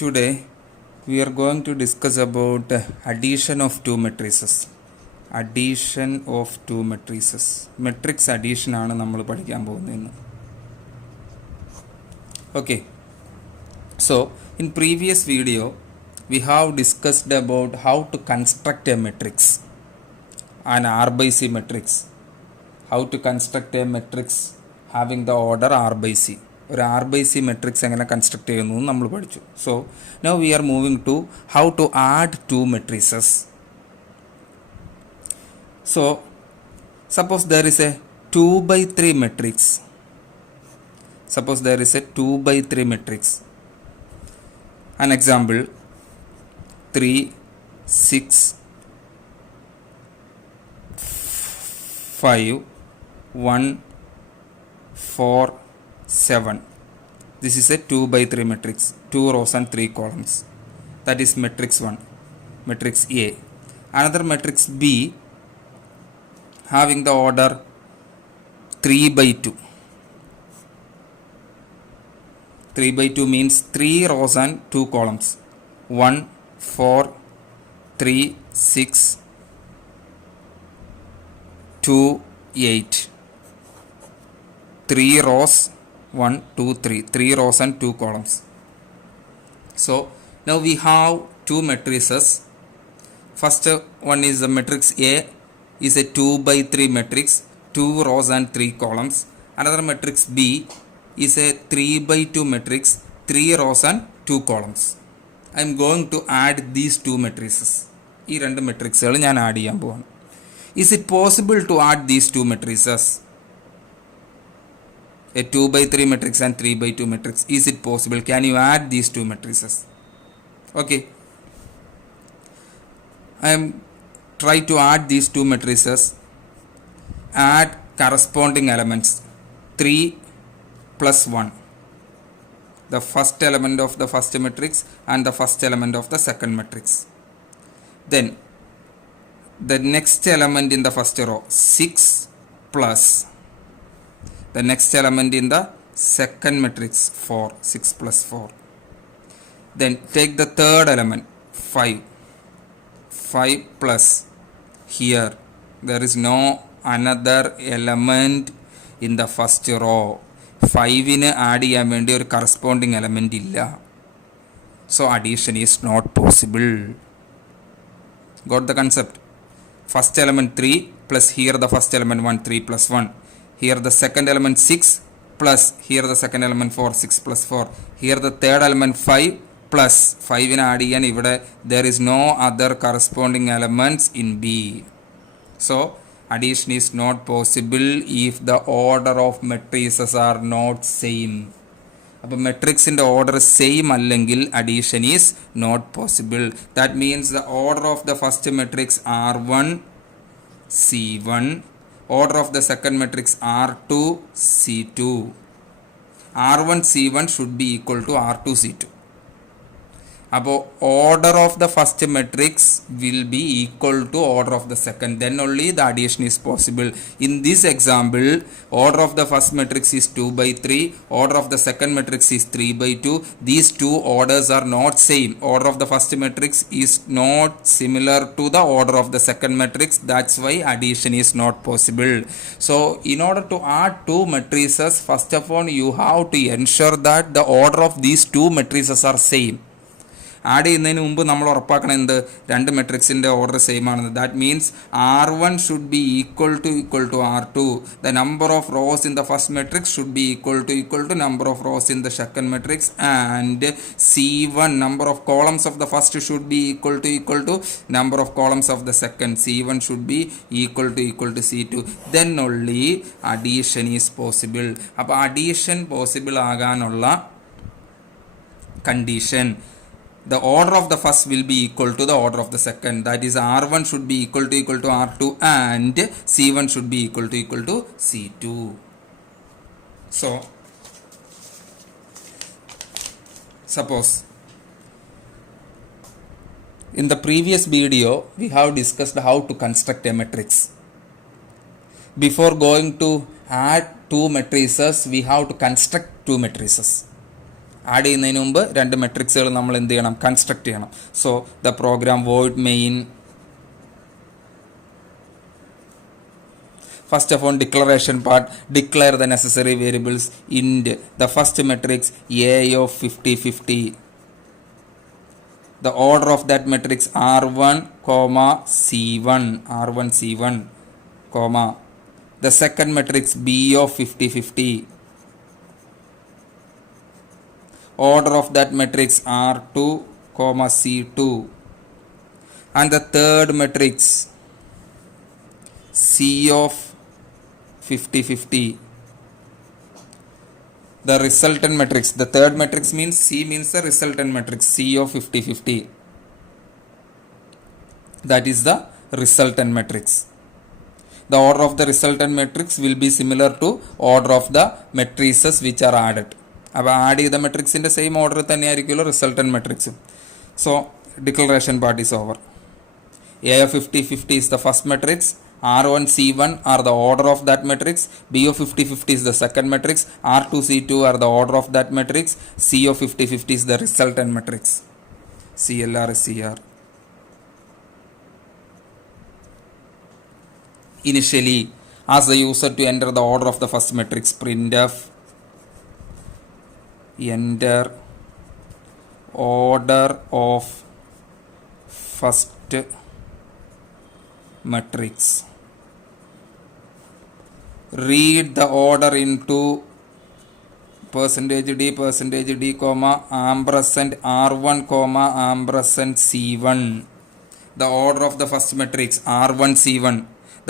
Today we are going to discuss about addition of two matrices. Addition of two matrices. Matrix addition ആണ് നമ്മൾ പഠിക്കാൻ പോകുന്നത്. Okay. So in previous video we have discussed about how to construct a matrix, an R by C matrix. How to construct a matrix having the order R by C. ഒരു R by C matrix എങ്ങനെ construct ചെയ്യുന്നു നമ്മൾ പഠിച്ചു. So now we are moving to how to add two matrices. So suppose there is a 2/3 matrix. Suppose there is a 2/3 matrix. An example 3, 6, 5, 1, 4, 7. This is a 2/3 matrix, 2 rows and 3 columns. That is matrix 1, matrix A. Another matrix B having the order 3/2. 3/2 means 3 rows and 2 columns. 1, 4, 3, 6, 2, 8. 3 rows, 1, 2, 3. 3 rows and 2 columns. So now we have two matrices. First one is the matrix A is a 2/3 matrix, 2 rows and 3 columns. Another matrix B is a 3/2 matrix, 3 rows and 2 columns. I am going to add these two matrices. ഈ രണ്ട് മെട്രിക്സുകൾ ഞാൻ add ചെയ്യാൻ പോവാണ്. Is it possible to add these two matrices? A 2/3 matrix and 3/2 matrix. Is it possible? Can you add these two matrices? Okay. I am try to add these two matrices. Add corresponding elements. 3 plus 1. The first element of the first matrix and the first element of the second matrix. Then the next element in the first row 6 plus the next element in the second matrix 4. 6 plus 4. Then take the third element 5. 5 plus here there is no another element in the first row. 5ന് add ചെയ്യാൻ വേണ്ടി ഒരു corresponding element ഇല്ല. So addition is not possible. Got the concept? First element 3 plus here the first element 1, 3 plus 1. Here the second element 6 plus here the second element 4, 6 plus 4. Here the third element 5 plus 5ന് add ചെയ്യാൻ ഇവിടെ there is no other corresponding elements in B. So addition is not possible if the order of matrices are not same. അപ്പോൾ മെട്രിക്സിൻ്റെ order same അല്ലെങ്കിൽ addition is not possible. That means the order of the first matrix R1 C1, order of the second matrix R2 C2. R1 C1 should be equal to R2 C2. അപ്പോൾ order of the first matrix will be equal to order of the second. Then only the addition is possible. In this example order of the first matrix is 2/3, order of the second matrix is 3/2. These two orders are not same. Order of the first matrix is not similar to the order of the second matrix. That's why addition is not possible. So in order to add two matrices, first of all you have to ensure that the order of these two matrices are same. Add ചെയ്യുന്നതിന് മുമ്പ് നമ്മൾ ഉറപ്പാക്കണം എന്ത്? രണ്ട് മെട്രിക്സിൻ്റെ order same ആണെന്ന്. That means R1 should be equal to R2. The number of rows in the first matrix should be equal to number of rows in the second matrix. And C1 number of columns of the first should be equal to number of columns of the second. C1 should be equal to C2. Then only addition is possible. അപ്പോൾ addition possible ആകാനുള്ള condition, the order of the first will be equal to the order of the second. That is R1 should be equal to R2 and C1 should be equal to C2. So suppose in the previous video we have discussed how to construct a matrix. Before going to add two matrices, we have to construct two matrices. Add ചെയ്യുന്നതിന് മുമ്പ് രണ്ട് മെട്രിക്സുകൾ നമ്മൾ എന്ത് ചെയ്യണം, construct ചെയ്യണം. So the program void main, first of all declaration part, declare the necessary variables int the first matrix A of 50 50, the order of that matrix R1 comma C1 R1 C1 comma the second matrix B of 50 50, order of that matrix R2 comma C2, and the third matrix C of 50 50, the resultant matrix. The third matrix means C means the resultant matrix, C of 50 50, that is the resultant matrix. The order of the resultant matrix will be similar to order of the matrices which are added. അപ്പോൾ add ചെയ്ത മെട്രിക്സിൻ്റെ same order തന്നെയായിരിക്കുമല്ലോ resultant മെട്രിക്സും. So declaration part is over. A of 50 50 is the first matrix, R1 C1 are the order of that matrix, B of 50 50 is the second matrix, R2 C2 are the order of that matrix, C of 50 50 is the resultant matrix. CLR is CR. Initially, ask the user to enter the order of the first matrix. Printf enter order of first matrix. Read the order into %d comma ampersand R1 comma ampersand C1. The order of the first matrix R1 C1.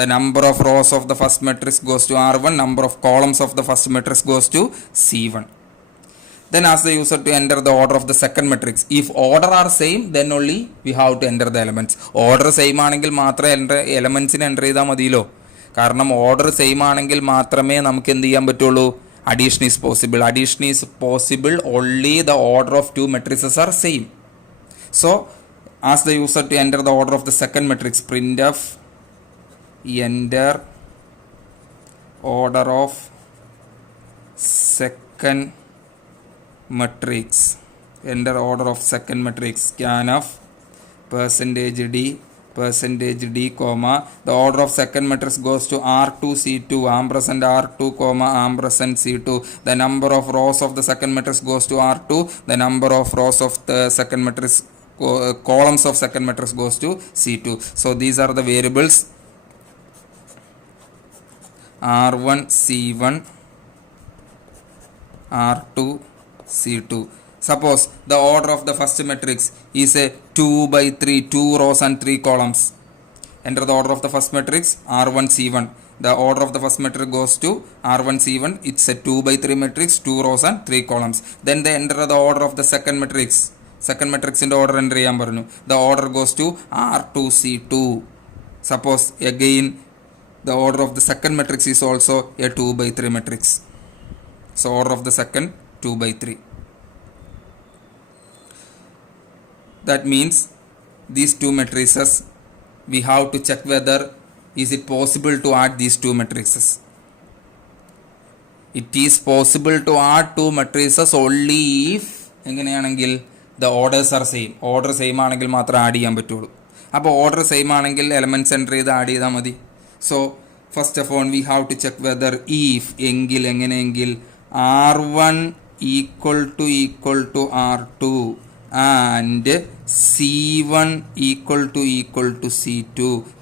The number of rows of the first matrix goes to R1, number of columns of the first matrix goes to C1. Then ask the user to enter the order of the second matrix. If order are same, then only we have to enter the elements. Order same ആണെങ്കിൽ മാത്രമേ എലമെൻസിന് enter ചെയ്താൽ മതിയല്ലോ. കാരണം order same ആണെങ്കിൽ മാത്രമേ നമുക്ക് എന്ത് ചെയ്യാൻ പറ്റുള്ളൂ, addition is possible. Addition is possible only the order of two matrices are same. So ask the user to enter the order of the second matrix. printf enter order of second matrix. Enter order of second matrix. Scanf %d comma the order of second matrix goes to R2 C2 ampersand R2 comma ampersand C2. The number of rows of the second matrix goes to R2. The number of rows of the second matrix columns of second matrix goes to C2. So these are the variables R1 C1 R2 C2. Suppose the order of the first matrix is a 2/3, 2 rows and 3 columns. Enter the order of the first matrix R1 C1. The order of the first matrix goes to R1 C1. It's a 2/3 matrix, 2 rows and 3 columns. Then they enter the order of the second matrix. Second matrix in the order enter ചെയ്യാൻ പറഞ്ഞു. The order goes to R2 C2. Suppose again the order of the second matrix is also a 2/3 matrix. So order of the second 2/3. That means these two matrices, we have to check whether is it possible to add these two matrices. It is possible to add two matrices only if എങ്ങനെയാണെങ്കിൽ the orders are same. Order same ആണെങ്കിൽ മാത്രമേ add ചെയ്യാൻ പറ്റുള്ളൂ. അപ്പോൾ order same ആണെങ്കിൽ elements enter ചെയ്ത് add ചെയ്താൽ മതി. So first of all we have to check whether if എങ്കിൽ എങ്ങനെയെങ്കിൽ R1 equal to R2 and C1 equal to C2.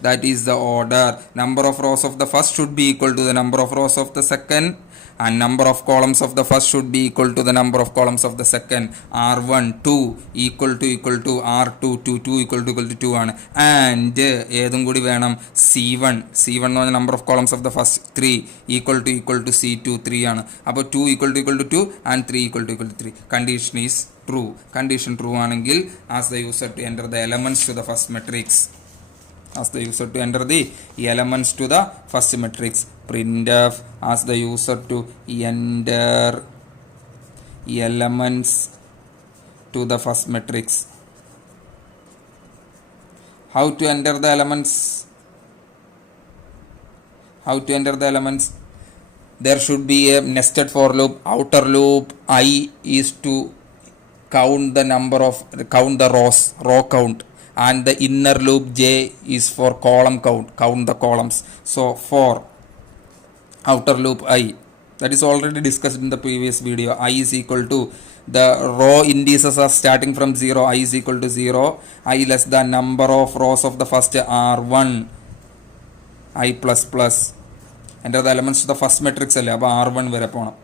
That is the order. Number of rows of the first should be equal to the number of rows of the second, and number of columns of the first should be equal to the number of columns of the second. R1 2 equal to R2 2 equal to 2 ആണ്. And ഏതും കൂടി വേണം C1 എന്ന് പറഞ്ഞ number of columns of the first 3 equal to C2 3 ആണ്. അപ്പോൾ 2 equal to 2 and 3 equal to 3. Condition is true. Condition true ആണെങ്കിൽ ask the user to enter the elements to the first matrix. Ask the user to enter the elements to the first matrix. Printf ask the user to enter elements to the first matrix. How to enter the elements? There should be a nested for loop. Outer loop I is to count the row count, and the inner loop J is for column count the columns. So for outer loop I, that is already discussed in the previous video, I is equal to the row indices are starting from 0, I is equal to 0, I less the number of rows of the first R1 I plus plus. Enter the elements to the first matrix R1 vare ponam.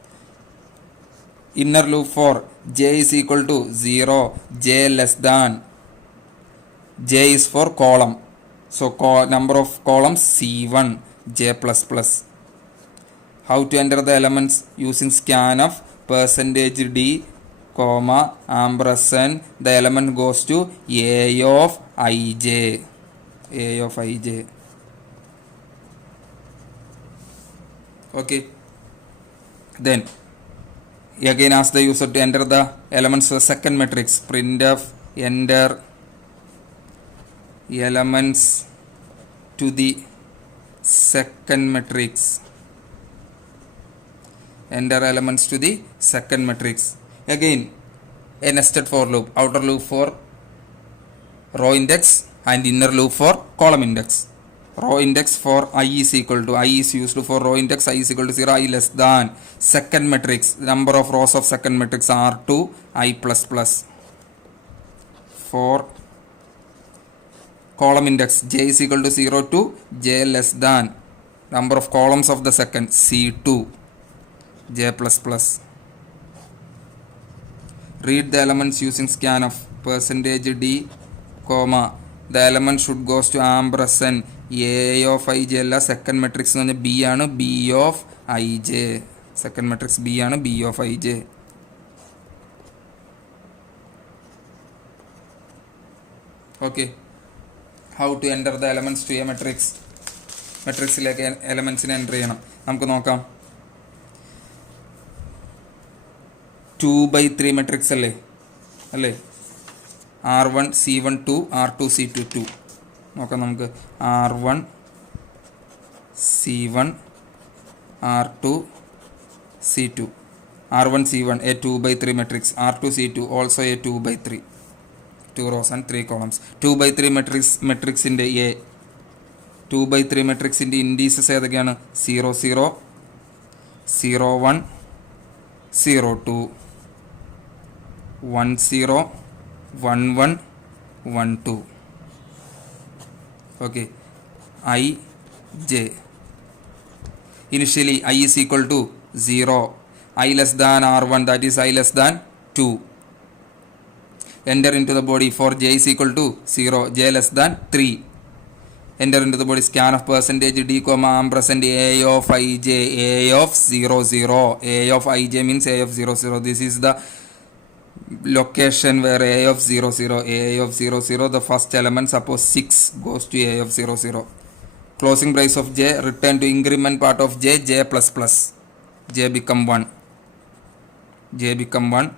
Inner loop for J is equal to 0, J less than, J is for column, so number of columns C1, J plus plus. How to enter the elements? Using scanf percentage D, comma, ampersand, the element goes to A of ij. A of ij. Okay. Then again ask the user to enter the elements of the second matrix. Printf enter elements to the second matrix. Enter elements to the second matrix. Again a nested for loop. Outer loop for row index and inner loop for column index. Row index for I is equal to, I is used for row index, I is equal to 0, I less than second matrix, number of rows of second matrix R2 I plus plus. For column index J is equal to 0 to J less than number of columns of the second C2 J plus plus. Read the elements using scanf percentage D, comma, the element should goes to ampersand A of ij alla second matrix B ആണ് B of ij. Second matrix B ആണ് B of ij. Okay. How to enter the elements to a matrix? Matrixിലേക്ക് എലമെന്റ്സിനെ enter ചെയ്യണം. നമുക്ക് നോക്കാം. 2/3 matrix അല്ലേ R1 C1 2 R2 C2 2. നോക്കാം നമുക്ക്. R1 C1 R2 C2. R1 C1 a 2/3 matrix. R2 C2 also a 2/3. 2 rows and 3 columns. 2/3 matrixന്റെ A 2/3 matrixന്റെ indices ഏതൊക്കെയാണ്? 0 0 0 1 0 2 1 0 1 1 1 2. Okay. I j. Initially I is equal to 0, I less than R1, that is I less than 2. Enter into the body for j is equal to 0, j less than 3. Enter into the body scan of percentage D, comma, ampersand A of ij, A of 0 0. A of ij means A of 0 0. This is the location where A of 0 0, A of 0 0, the first element, suppose 6 goes to A of 0 0. Closing brace of j, return to increment part of j, j plus plus. J become 1. J become 1.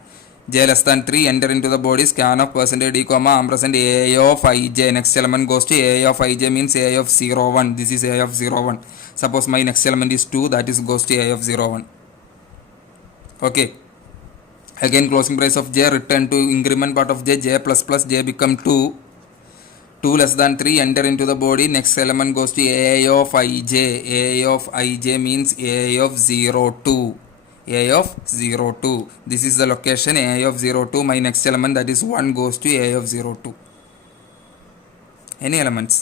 J less than 3, enter into the body, scan of percentage D, comma, ampersand A of ij. Next element goes to A of ij means A of 0 1. This is A of 0 1. Suppose my next element is 2, that is goes to A of 0 1. Okay. Again closing brace of j, return to increment part of j, j plus plus, j become 2. 2 less than 3, enter into the body, next element goes to A of ij. A of ij means A of 0 2. A of 0 2. This is the location A of 0 2. My next element, that is 1, goes to A of 0 2. Any elements?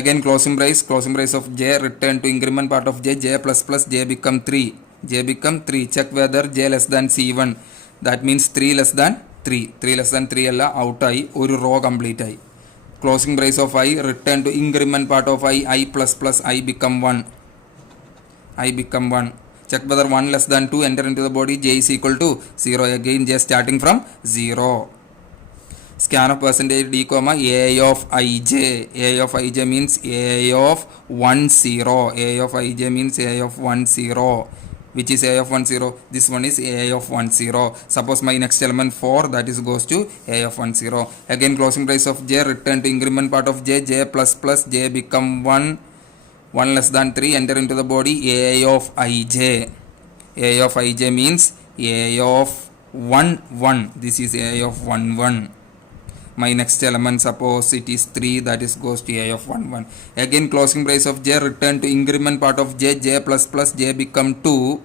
Again closing brace of j, return to increment part of j, j plus plus, j become 3. J become 3. Check whether j less than C1. That means 3 less than 3. 3 less than 3 alla out ആയി, ഒരു row complete ആയി. Closing brace of I, return to increment part of I plus plus, I become 1. I become 1. Check whether 1 less than 2, enter into the body, j is equal to 0. Again j starting from 0. Scan of percentage D, comma, A of ij. A of ij means A of 1 0. A of ij means A of 1 0. Which is A of 1 0? This one is A of 1 0. Suppose my next element 4, that is goes to A of 1 0. Again closing brace of j, return to increment part of j, j plus plus, j become 1. 1 less than 3, enter into the body, A of ij. A of ij means A of 1 1, this is A of 1 1. My next element, suppose it is 3, that is goes to A of 1 1. Again closing brace of j, return to increment part of j, j plus plus j become 2.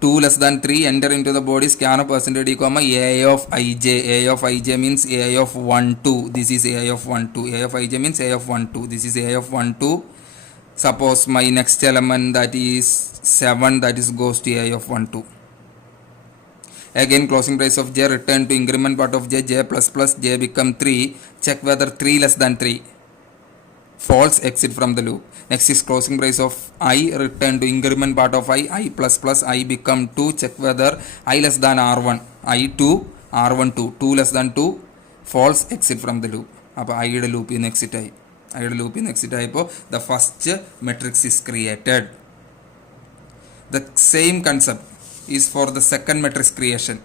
2 less than 3, enter into the body scan of percentage d comma A of ij. A of ij means A of 1 2. This is A of 1 2. A of ij means A of 1 2. This is A of 1 2. Suppose my next element, that is 7, that is goes to A of 1 2. Again closing brace of j, return to increment part of j, j plus plus j become 3. Check whether 3 less than 3. False, exit from the loop. Next is closing brace of I, return to increment part of I plus plus I become 2. Check whether I less than R1. I 2, R1 2. 2 less than 2. False, exit from the loop. അപ്പോൾ ഐയുടെ ലൂപ്പിൽ നിന്ന് exit ആയി. ഐയുടെ ലൂപ്പിൽ നിന്ന് exit ആയപ്പോൾ the first matrix is created. The same concept is for the second matrix creation.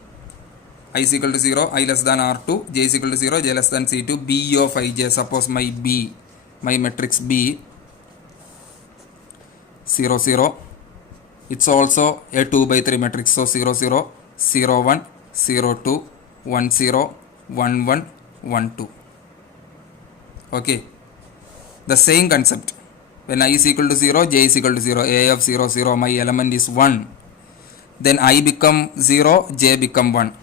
I is equal to 0, I less than R2, j is equal to 0, j less than C2, B of ij. Suppose my B, my matrix B 0 0, it's also a 2 by 3 matrix. So 0 0, 0 1, 0 2, 1 0, 1 1, 1 2. Okay, the same concept. When I is equal to 0, j is equal to 0, A of 0 0, my element is 1. Then I become 0, j become 1.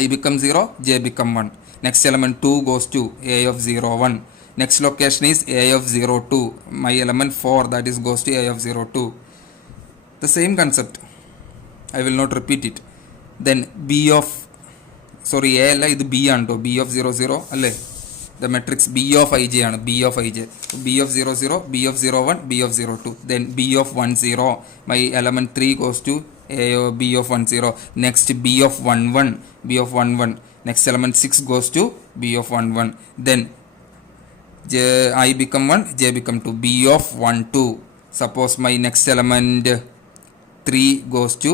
I become 0, j become 1. Next element 2 goes to A of 0 1. Next location is A of 0 2. My element 4, that is goes to A of 0 2. The same concept. I will not repeat it. Then B of, sorry, A alla idu B aanu, B of 0 0 alle. The matrix B of ij aanu, B of ij. B of 0 0, B of 0 1, B of 0 2. Then B of 1 0. My element 3 goes to A of B of 1 0. Next B of 1 1, B of 1 1. Next element 6 goes to B of 1 1. Then j, I become 1, j become 2. B of 1 2. Suppose my next element 3 goes to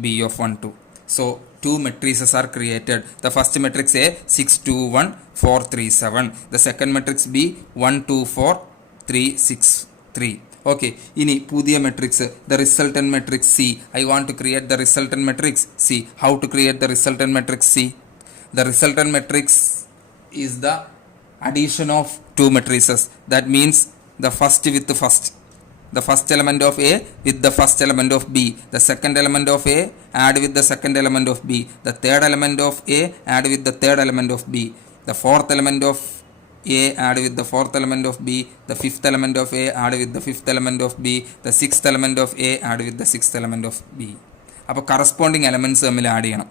B of 1 2. So two matrices are created. The first matrix A 6 2 1 4 3 7. The second matrix B 1 2 4 3 6 3. Okay, ini pudiya matrix, the resultant matrix C. I want to create the resultant matrix C. How to create the resultant matrix C? The resultant matrix is the addition of two matrices. That means the first with the first. The first element of A with the first element of B. The second element of A add with the second element of B. The third element of A add with the third element of B. The fourth element of A add with the fourth element of B. The fifth element of A add with the fifth element of B. The sixth element of A add with the sixth element of B. അപ്പോൾ corresponding elements തമ്മിൽ add ചെയ്യണം.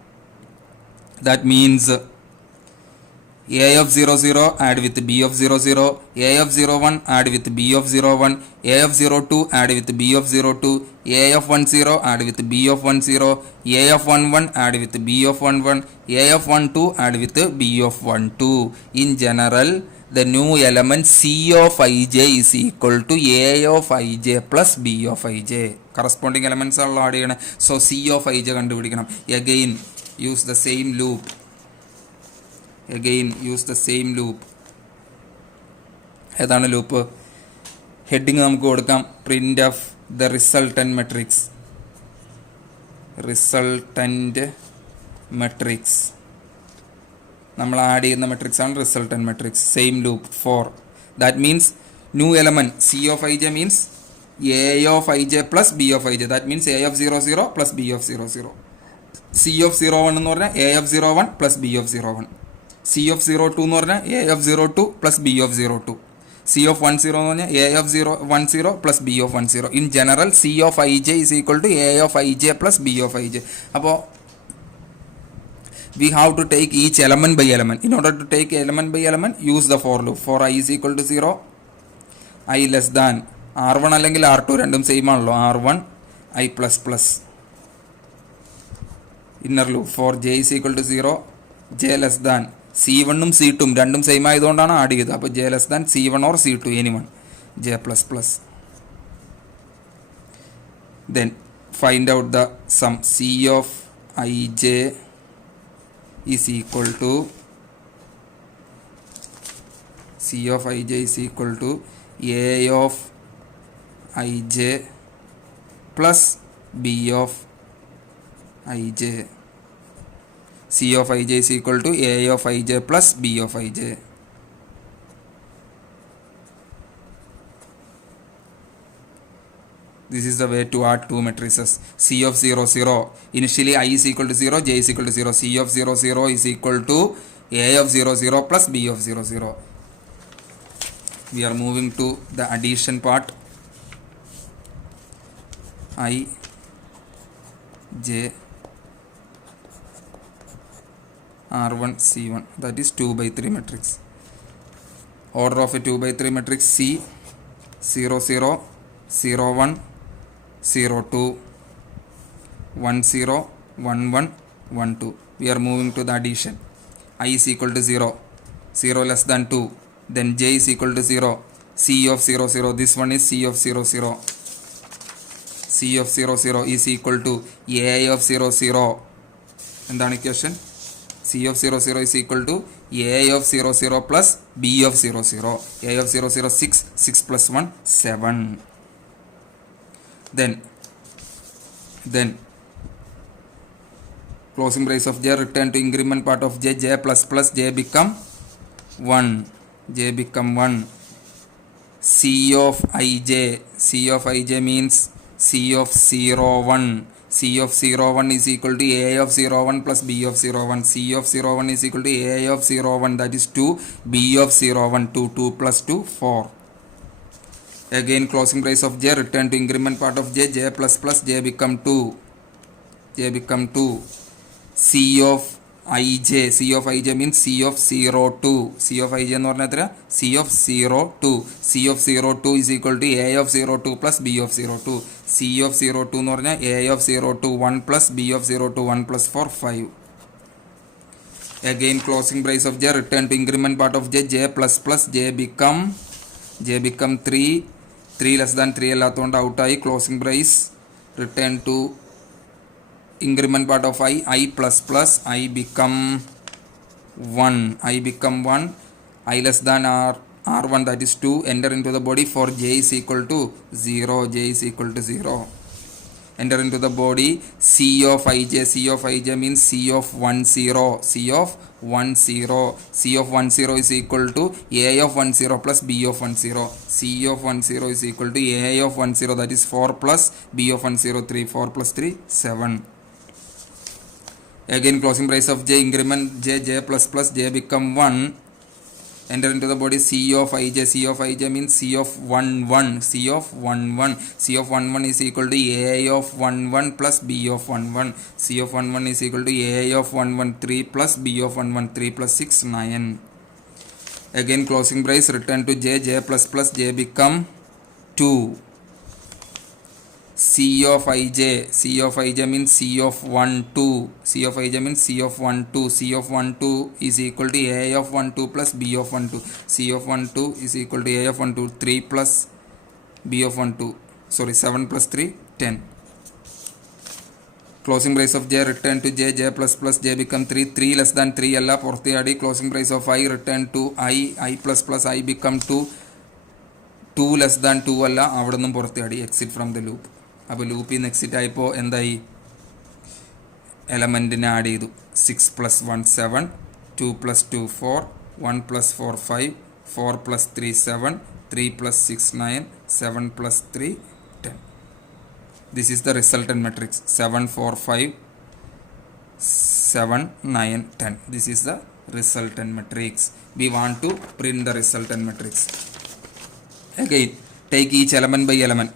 That means A of 0 0 add with B of 0 0, A of 0 1 add with B of 0 1, A of 0 2 add with B of 0 2, A of 1 0 add with B of 1 0, A of 1 1 add with B of 1 1, A of 1 2 add with B of 1 2. In general, the new element C of ij is equal to A of ij plus B of ij. Corresponding elements are add ചെയ്യണം. So C of ij കണ്ടുപിടിക്കണം. Again use the same loop. Again use the same loop. ഏതാണ് loop? Heading നമുക്ക് കൊടുക്കാം print of the resultant matrix. Resultant matrix നമ്മൾ add ചെയ്യുന്ന matrix ആണ് resultant matrix. Same loop 4. That means new element C of ij means A of ij plus B of ij. That means A of 0 0 plus B of 0 0. C of 0 1 എന്ന് പറഞ്ഞാൽ A of 0 1 plus B of 0 1. C of 0 2 എന്ന് പറഞ്ഞാൽ A of 0 2 plus B of 0 2. C of 1 0 എന്ന് പറഞ്ഞാൽ A of 0 1 0 plus B of 1 0. In general C of ij is equal to A of ij plus B of ij. അപ്പോൾ we have to take each element by element. In order to take element by element, use the for loop. For I is equal to 0, I less than R1 അല്ലെങ്കിൽ R2 രണ്ടും same ആണല്ലോ. R1 I plus plus. Inner loop for j is equal to 0, j less than C1 ഉം C2 ഉം രണ്ടും same ആയതുകൊണ്ടാണ് add ചെയ്തത്. അപ്പോൾ j less than C1 or C2 anyone, j plus plus. Then find out the sum. C of ij is equal to C of ij is equal to A of ij plus B of ij. C of ij is equal to A of ij plus B of ij. This is the way to add two matrices. C of 0 0. Initially I is equal to 0, j is equal to 0. C of 0 0 is equal to A of 0 0 plus B of 0 0. We are moving to the addition part. I j R1 C1, that is 2 by 3 matrix. Order of a 2 by 3 matrix: C 0 0 0 1 0 2 1 0 1 1 1 2. We are moving to the addition. I is equal to 0, 0 less than 2, then j is equal to 0, C of 0 0, this one is C of 0 0. C of 0 0 is equal to A of 0 0. എന്താണ് equation? C of 0 0 is equal to A of 0 0 plus B of 0 0. A of 0 0 6, 6 plus 1 7. Then closing brace of j, return to increment part of j, j plus plus j become 1, j become 1. C of ij means C of 0 1. C of 0 1 is equal to A of 0 1 plus B of 0 1. C of 0 1 is equal to A of 0 1, that is 2, B of 0 1 2, 2 plus 2 4. Again closing brace of j, return to increment part of j, j plus plus j become 2, j become 2. C of ij means C of 0 2. C of ij എന്ന് പറഞ്ഞാൽ എത്ര? C of 0 2. C of 0 2 is equal to A of 0 2 plus B of 0 2. C of 0 2 എന്ന് പറഞ്ഞാൽ A of 0 2 1 plus B of 0 2 1 plus 4 5. Again closing brace of j, return to increment part of j, j plus plus j become 3, 3 less than 3 അല്ലാത്തതുകൊണ്ട് ഔട്ടായി. Closing brace, return to increment part of I plus plus, I become 1, I less than R1, that is 2, enter into the body for j is equal to 0, enter into the body. C of ij means C of 1 0, C of 1 0 is equal to A of 1 0 plus B of 1 0. C of 1 0 is equal to A of 1 0, that is 4 plus B of 1 0 3, 4 plus 3 7. Again closing brace of j, increment j plus plus j become 1, enter into the body. C of ij means C of 1 1, C of 1 1 is equal to A of 1 1 plus B of 1 1. C of 1 1 is equal to A of 1 1 3 plus B of 1 1 3 plus 6 9. Again closing brace, return to j plus plus j become 2. C of ij means C of 1 2. C of ij means C of 1 2. C of 1 2 is equal to A of 1 2 plus B of 1 2. C of 1 2 is equal to A of 1 2 3 plus B of 1 2. 7 plus 3 10. Closing brace of j, return to j plus plus j become 3, 3 less than 3 alla പുറത്തിയാടി. Closing brace of I, return to I plus plus I become 2, 2 less than 2 അല്ല, അവിടെ നിന്നും പുറത്തിയാടി, exit from the loop. അപ്പോൾ ലൂപ്പിൽ നിന്ന് exit ആയപ്പോൾ എന്തായി? എലമെൻറ്റിനെ add ചെയ്തു. 6 plus 1 7, 2 plus 2 4, 1 plus 4 5, 4 plus 3 7, 3 plus 6 9, 7 plus 3 10. This is the resultant matrix 7 4 5 7 9 10. This is the resultant matrix. We want to print the resultant matrix. Again, take each element by element.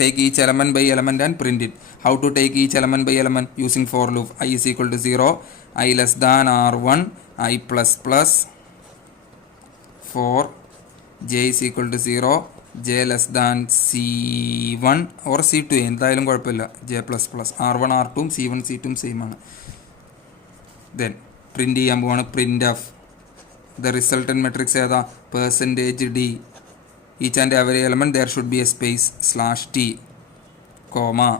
Take each element by element and print it. How to take each element by element? Using for loop. I is equal to 0, I less than R1, I plus plus 4, j is equal to 0, j less than C1 or C2. എന്തായാലും കുഴപ്പമില്ല. j plus plus R1 R2 C1 C2 same ആണ്. Then print ചെയ്യാൻ പോവാണ്. print of the resultant matrix ഏതാ? percentage d. Each and every element there should be a space /t, comma.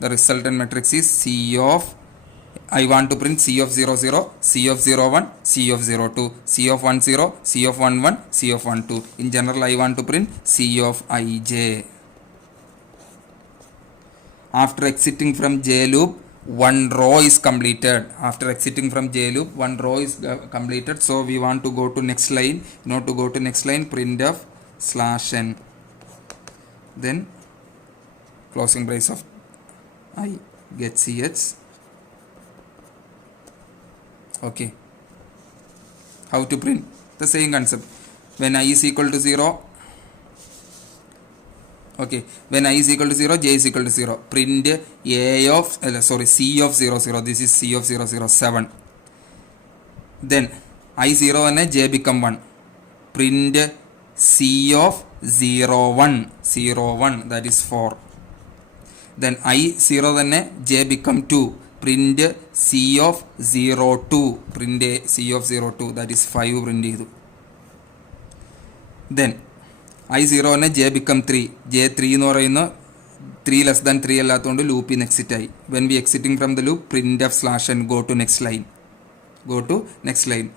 The resultant matrix is C of, I want to print C of 0 0, C of 0 1, C of 0 2, C of 1 0, C of 1 1, C of 1 2. In general I want to print C of ij. After exiting from j loop, one row is completed. After exiting from j loop, one row is completed. So we want to go to next line. In order to go to next line, printf /n, then closing brace of I get ch. Okay, how to print? The same concept. When I is equal to 0, okay, when I is equal to 0, j is equal to 0, print c of 0 0. This is c of 0 0 7. Then I 0 and j become 1, print c of 0 1 0 1, that is 4. Then I 0 then j become 2, print c of 0 2, print c of 0 2, that is 5 print ചെയ്തു. Then I0 and j become 3, j 3 എന്ന് പറയുന്ന 3 less than 3 അല്ലാത്തതുകൊണ്ട് ലൂപ്പിൽ നിന്ന് exit ആയി. When we exiting from the loop, printf /n, go to next line. Go to next line.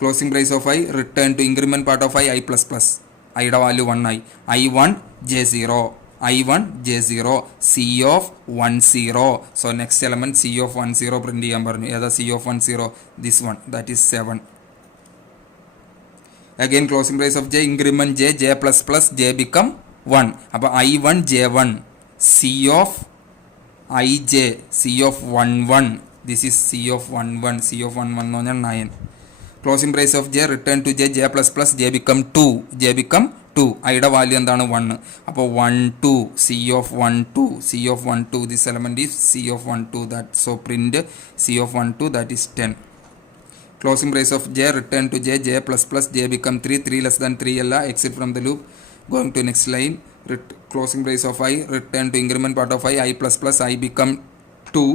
Closing brace of I, return to increment part of I plus plus. I യുടെ value 1 ആയി. I1 J0, I1 J0, C of 1 0. So next element C of 1 0 print ചെയ്യാൻ പറഞ്ഞു. ഏതാ C of 1 0? This one, that is 7. Again closing brace of j, increment j, j plus plus, j become 1. അപ്പോൾ I1 J1, C of ij, C of 1 1. This is C of 1 1, C of 1 1 എന്ന് പറഞ്ഞാൽ 9. Closing brace of j, return to j, j plus plus, j become 2, j become 2. ഐയുടെ value എന്താണ് 1. അപ്പോൾ 1 2, C of 1 2, C of 1 2. This element is C of 1 2. That so print C of 1 2, that is 10. Closing brace of j, return to j, j plus plus, j become 3, 3 less than 3 അല്ല, exit from the loop, going to next line. Closing brace of I, return to increment part of I plus plus, I become 2,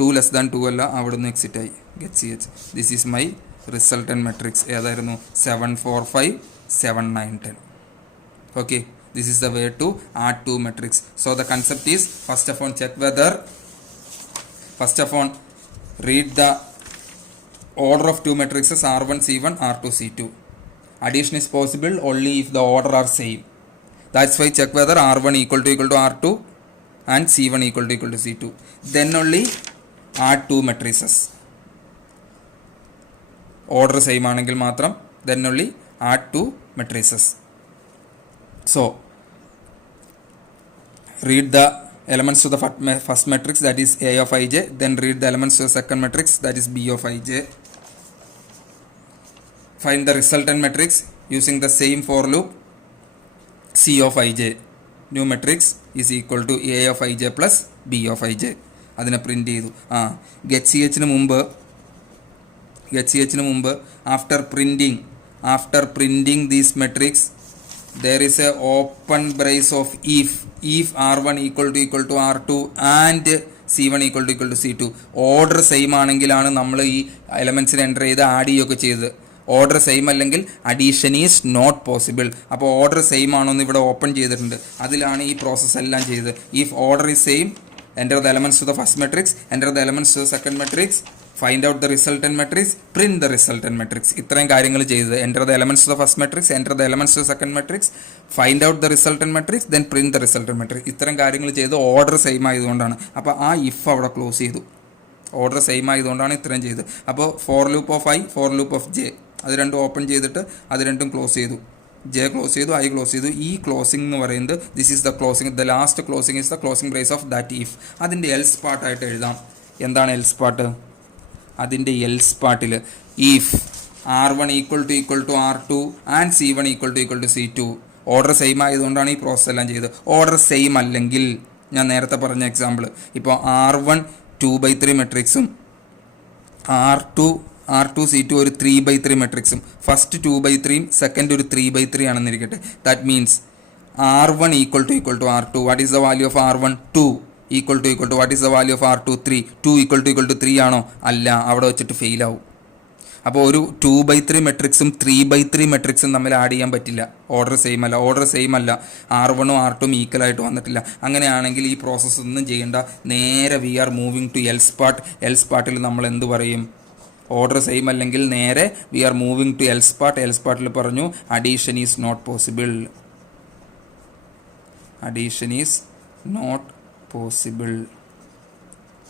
2 less than 2 അല്ല, അവിടെ നിന്ന് exit ആയി, get ch. This is my resultant matrix. ഏതായിരുന്നു? 7 4 5 7 9 10. Okay, this is the way to add two matrix. So the concept is, first of all check whether, first of all read the order of two matrices R1 C1 R2 C2. Addition is possible only if the order are same. That's why check whether R1 equal to R2 and C1 equal to C2. Then only add two matrices. Order same ആണെങ്കിൽ മാത്രം, then only add two matrices. So read the elements to the first matrix, that is A of ij, then read the elements to the second matrix, that is B of ij. Find the resultant matrix using the same for loop, C of ij. New matrix is equal to A of ij plus B of ij. അതിനെ print ചെയ്തു. get ch ന് മുമ്പ് after printing this matrix, there is a open brace of if R1 equal to R2 and C1 equal to C2. Order same ആണെങ്കിലാണ് നമ്മൾ ഈ എലമെൻസിനെ enter ചെയ്ത് add ചെയ്യുകയൊക്കെ ചെയ്ത്. ഓർഡർ സെയിം അല്ലെങ്കിൽ അഡീഷൻ ഈസ് നോട്ട് പോസിബിൾ. അപ്പോൾ ഓർഡർ സെയിം ആണോ എന്ന് ഇവിടെ ഓപ്പൺ ചെയ്തിട്ടുണ്ട്. അതിലാണ് ഈ പ്രോസസ്സ് എല്ലാം ചെയ്തത്. If order is same, enter the elements to the first matrix, enter the elements to the second matrix, find out the resultant matrix, print the resultant matrix. ഇത്രയും കാര്യങ്ങൾ ചെയ്തത്. enter the elements to the first matrix, enter the elements to the second matrix, find out the resultant matrix, then print the resultant matrix. ഇത്രയും കാര്യങ്ങൾ ചെയ്ത് order same ആയതുകൊണ്ടാണ്. അപ്പോൾ ആ if അവിടെ ക്ലോസ് ചെയ്തു. ഓർഡർ സെയിം ആയതുകൊണ്ടാണ് ഇത്രയും ചെയ്തത്. അപ്പോൾ for loop of I, for loop of J, അത് രണ്ടും ഓപ്പൺ ചെയ്തിട്ട് അത് രണ്ടും ക്ലോസ് ചെയ്തു. ജെ ക്ലോസ് ചെയ്തു, ഐ ക്ലോസ് ചെയ്തു. ഈ ക്ലോസിംഗ് എന്ന് പറയുന്നത് this is the closing, the last closing is the closing brace of that if. അതിൻ്റെ എൽസ് പാർട്ടായിട്ട് എഴുതാം. എന്താണ് എൽസ് പാർട്ട്? അതിൻ്റെ എൽസ് പാർട്ടിൽ if R1 equal to R2 and C1 equal to C2, order same ആയതുകൊണ്ടാണ് ഈ പ്രോസസ് എല്ലാം ചെയ്തത്. ഓർഡർ സെയിം അല്ലെങ്കിൽ, ഞാൻ നേരത്തെ പറഞ്ഞ എക്സാമ്പിൾ, ഇപ്പോൾ R1 2/3 മെട്രിക്സും R2 C2 ഒരു 3/3 മെട്രിക്സും, ഫസ്റ്റ് 2/3 സെക്കൻഡ് ഒരു 3/3 ആണെന്നിരിക്കട്ടെ. That means R1 equal to R2. What is the value of R1? 2. equal to what is the value of R2? 3. 2 equal to 3 ആണോ? അല്ല, അവിടെ വെച്ചിട്ട് ഫെയിൽ ആവും. അപ്പോൾ ഒരു 2/3 മെട്രിക്സും 3/3 മെട്രിക്സും തമ്മിൽ ആഡ് ചെയ്യാൻ പറ്റില്ല. ഓർഡർ സെയിം അല്ല. R1ഉം R2ഉം ഈക്വൽ ആയിട്ട് വന്നിട്ടില്ല. അങ്ങനെയാണെങ്കിൽ ഈ പ്രോസസ്സ് ഒന്നും ചെയ്യേണ്ട, നേരെ we are moving to else part. Else പാർട്ടിൽ നമ്മൾ എന്ത് പറയും? ഓർഡർ സെയിം അല്ലെങ്കിൽ നേരെ we are moving to else part. Else പാർട്ടിൽ പറഞ്ഞു addition is not possible.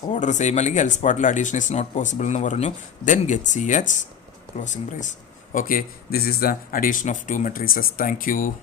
Order same അല്ലെങ്കിൽ എൽസ് പാർട്ടിൽ അഡീഷൻ ഇസ് നോട്ട് പോസിബിൾ എന്ന് പറഞ്ഞു. Then get CH closing brace. Okay, this is the addition of two matrices. Thank U.